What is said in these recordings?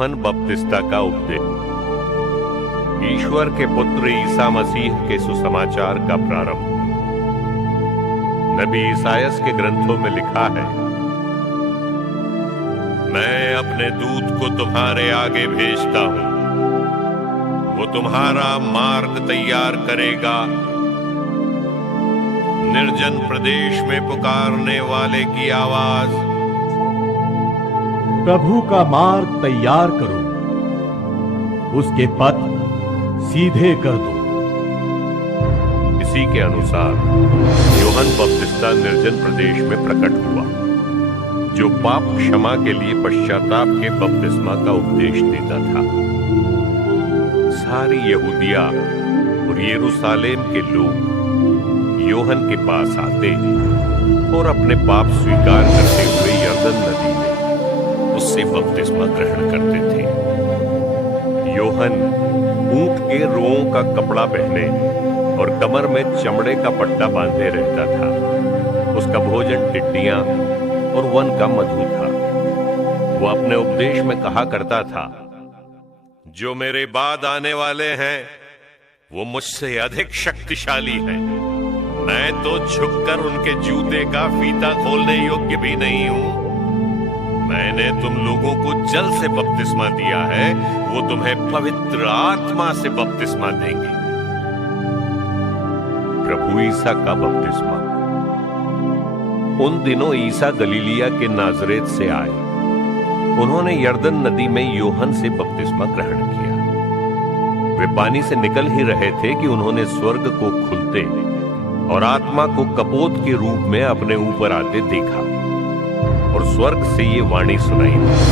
यूहन्ना बपतिस्ता का उपदेश। ईश्वर के पुत्र ईसा मसीह के सुसमाचार का प्रारंभ। नबी ईसायास के ग्रंथों में लिखा है, मैं अपने दूत को तुम्हारे आगे भेजता हूं, वो तुम्हारा मार्ग तैयार करेगा। निर्जन प्रदेश में पुकारने वाले की आवाज, प्रभु का मार्ग तैयार करो, उसके पथ सीधे कर दो। इसी के अनुसार यूहन्ना बपतिस्ता निर्जन प्रदेश में प्रकट हुआ, जो पाप क्षमा के लिए पश्चाताप के बपतिस्मा का उपदेश देता था। सारी यहूदिया और यरूशलेम के लोग यूहन्ना के पास आते और अपने पाप स्वीकार करते हुए यरदन नदी में उससे बपतिस्मा ग्रहण करते थे। यूहन्ना ऊंट के रोओं का कपड़ा पहने और कमर में चमड़े का पट्टा बांधे रहता था। उसका भोजन टिड्डियां और वन का मधु था। वो अपने उपदेश में कहा करता था, जो मेरे बाद आने वाले हैं वो मुझसे अधिक शक्तिशाली हैं। मैं तो झुककर उनके जूते का फीता खोलने योग्य भी नहीं हूं। मैंने तुम लोगों को जल से बपतिस्मा दिया है, वो तुम्हें पवित्र आत्मा से बपतिस्मा देंगे। प्रभु ईसा का बपतिस्मा। उन दिनों ईसा गलीलिया के नाजरेत से आए। उन्होंने यरदन नदी में यूहन्ना से बपतिस्मा ग्रहण किया। वे पानी से निकल ही रहे थे कि उन्होंने स्वर्ग को खुलते और आत्मा को कपोत के रूप में अपने ऊपर आते देखा, और स्वर्ग से ये वाणी सुनाई दी,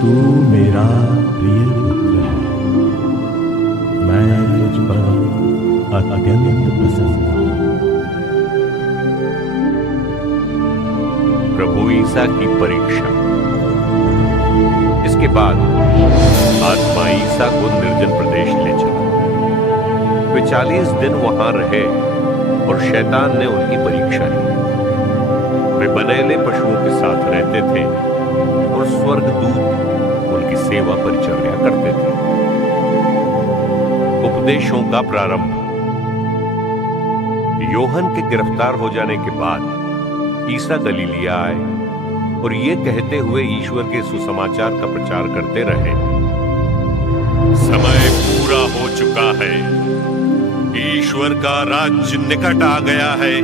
तू मेरा प्रिय पुत्र है, मैं तुझ पर अत्यंत प्रसन्न हूं। प्रभु ईसा की परीक्षा। इसके बाद आत्मा ईसा को निर्जन प्रदेश ले चला। वे 40 दिन वहां रहे और शैतान ने उनकी परीक्षा ली। वे बनेले पशुओं के साथ रहते थे और स्वर्गदूत उनकी सेवा परिचर्या करते थे। उपदेशों का प्रारंभ। यूहन्ना के गिरफ्तार हो जाने के बाद ईसा गलीलिया आए और ये कहते हुए ईश्वर के सुसमाचार का प्रचार करते रहे, समय पूरा हो चुका है, ईश्वर का राज्य निकट आ गया है,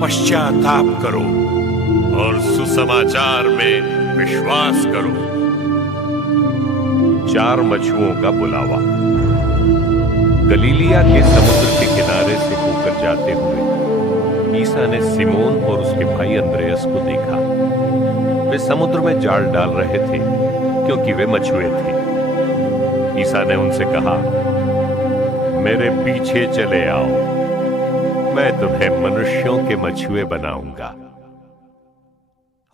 पश्चाताप करो और सुसमाचार में विश्वास करो। 4 मछुओं का बुलावा। गलीलिया के समुद्र के किनारे से होकर जाते हुए ईसा ने सिमोन और उसके भाई अंद्रयास को देखा। वे समुद्र में जाल डाल रहे थे क्योंकि वे मछुए थे। ईसा ने उनसे कहा, मेरे पीछे चले आओ, मैं तुम्हें मनुष्यों के मछुए बनाऊंगा।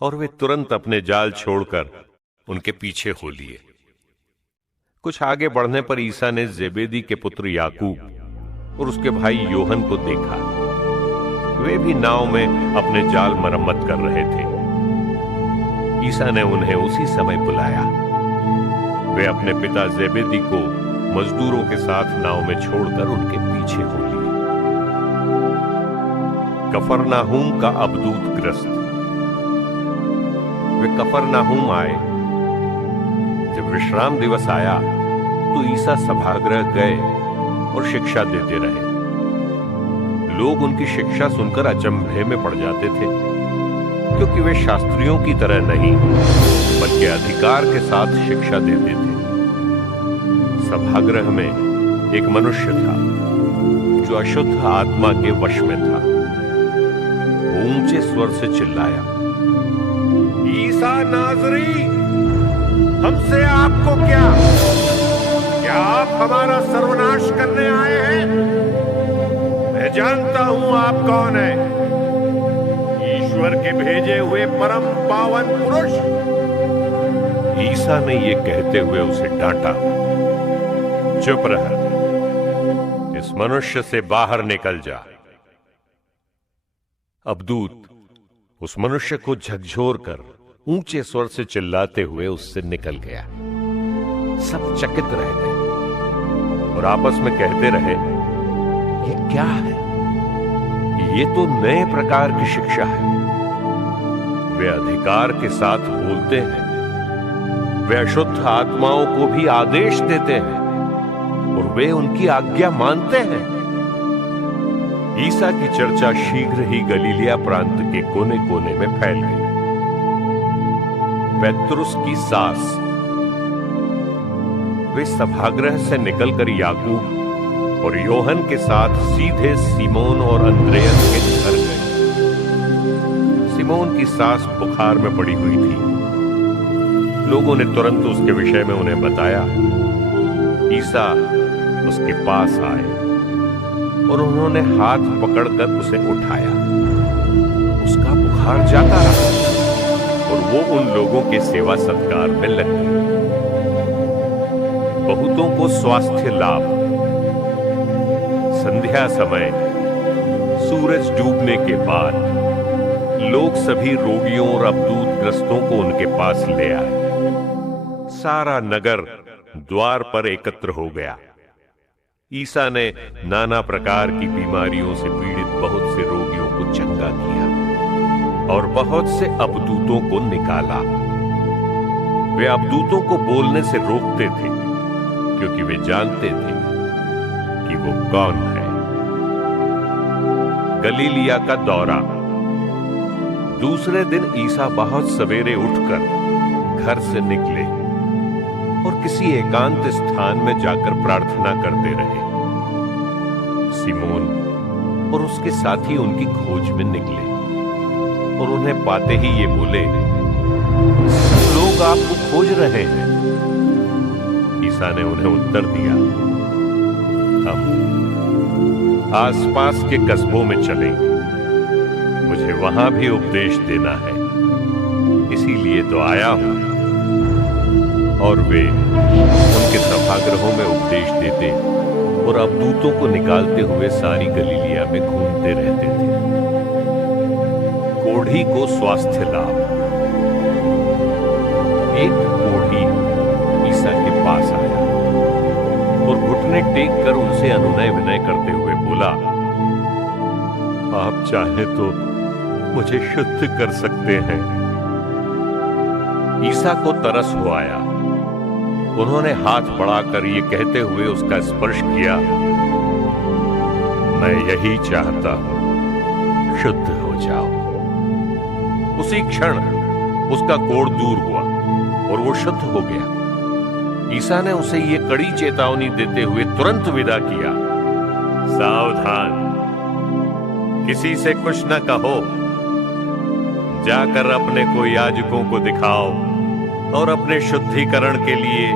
और वे तुरंत अपने जाल छोड़कर उनके पीछे हो लिए। कुछ आगे बढ़ने पर ईसा ने जेबेदी के पुत्र याकूब और उसके भाई यूहन्ना को देखा। वे भी नाव में अपने जाल मरम्मत कर रहे थे। ईसा ने उन्हें उसी समय बुलाया। वे अपने पिता जेबेदी को मजदूरों के साथ नाव में छोड़कर उनके पीछे हो लिए। कफरनाहूम का अबदूत ग्रस्त। वे कफरनाहूम आए। जब विश्राम दिवस आया तो ईसा सभागृह गए और शिक्षा देते रहे। लोग उनकी शिक्षा सुनकर अचंभे में पड़ जाते थे, क्योंकि वे शास्त्रियों की तरह नहीं बल्कि अधिकार के साथ शिक्षा देते थे। सभागृह में एक मनुष्य था जो अशुद्ध आत्मा के वश में था। वो ऊंचे स्वर से चिल्लाया, ईसा नाज़री, हमसे आपको क्या? क्या आप हमारा सर्वनाश करने आए हैं? मैं जानता हूं आप कौन है, ईश्वर के भेजे हुए परम पावन पुरुष। ईसा ने यह कहते हुए उसे डांटा, चुप रह, इस मनुष्य से बाहर निकल जा। अबदूत उस मनुष्य को झकझोर कर ऊंचे स्वर से चिल्लाते हुए उससे निकल गया। सब चकित रह गए और आपस में कहते रहे, ये क्या है? ये तो नए प्रकार की शिक्षा है। वे अधिकार के साथ बोलते हैं, वे अशुद्ध आत्माओं को भी आदेश देते हैं और वे उनकी आज्ञा मानते हैं। ईसा की चर्चा शीघ्र ही गलीलिया प्रांत के कोने कोने में फैल गई। पेत्रुस की सास, वे सभागृह से निकलकर याकूब और योहन के साथ सीधे सिमोन और अंद्रेयस के घर गए। सिमोन की सास बुखार में पड़ी हुई थी। लोगों ने तुरंत उसके विषय में उन्हें बताया। ईसा उसके पास आए और उन्होंने हाथ पकड़कर उसे उठाया। उसका बुखार जाता रहा और वो उन लोगों के सेवा सत्कार में लग गई। बहुतों को स्वास्थ्य लाभ। संध्या समय सूरज डूबने के बाद लोग सभी रोगियों और अवधूत ग्रस्तों को उनके पास ले आए। सारा नगर द्वार पर एकत्र हो गया। ईसा ने नाना प्रकार की बीमारियों से पीड़ित बहुत से रोगियों को चंगा किया और बहुत से अवधूतों को निकाला। वे अवधूतों को बोलने से रोकते थे क्योंकि वे जानते थे कि वो कौन है। गलीलिया का दौरा। दूसरे दिन ईसा बहुत सवेरे उठकर घर से निकले और किसी एकांत स्थान में जाकर प्रार्थना करते रहे। सिमोन और उसके साथी उनकी खोज में निकले और उन्हें पाते ही ये बोले, लोग आपको खोज रहे हैं। ईसा ने उन्हें उत्तर दिया, हम आसपास के कस्बों में चलेंगे, मुझे वहां भी उपदेश देना है, इसीलिए तो आया हूं। और वे उनके सभागृहों में उपदेश देते और अवधूतों को निकालते हुए सारी गलीलिया में घूमते रहते थे। कोढ़ी को स्वास्थ्य लाभ। एक कोढ़ी ईसा के पास आया और घुटने टेक कर उनसे अनुनय विनय करते हुए बोला, आप चाहे तो मुझे शुद्ध कर सकते हैं। ईसा को तरस हो आया। उन्होंने हाथ बढ़ाकर ये कहते हुए उसका स्पर्श किया, मैं यही चाहता हूं, शुद्ध हो जाओ। उसी क्षण उसका कोढ़ दूर हुआ और वो शुद्ध हो गया। ईसा ने उसे ये कड़ी चेतावनी देते हुए तुरंत विदा किया, सावधान, किसी से कुछ न कहो, जाकर अपने को याजकों को दिखाओ और अपने शुद्धिकरण के लिए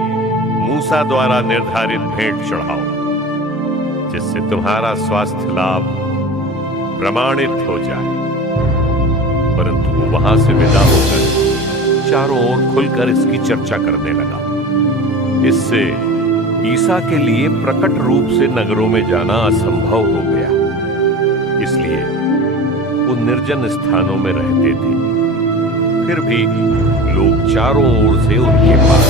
मूसा द्वारा निर्धारित भेंट चढ़ाओ, जिससे तुम्हारा स्वास्थ्य लाभ प्रमाणित हो जाए। परंतु वो वहां से विदा होकर चारों ओर खुलकर इसकी चर्चा करने लगा। इससे ईसा के लिए प्रकट रूप से नगरों में जाना असंभव हो गया, इसलिए वो निर्जन स्थानों में रहते थे। फिर भी लोग चारों ओर से उनके पास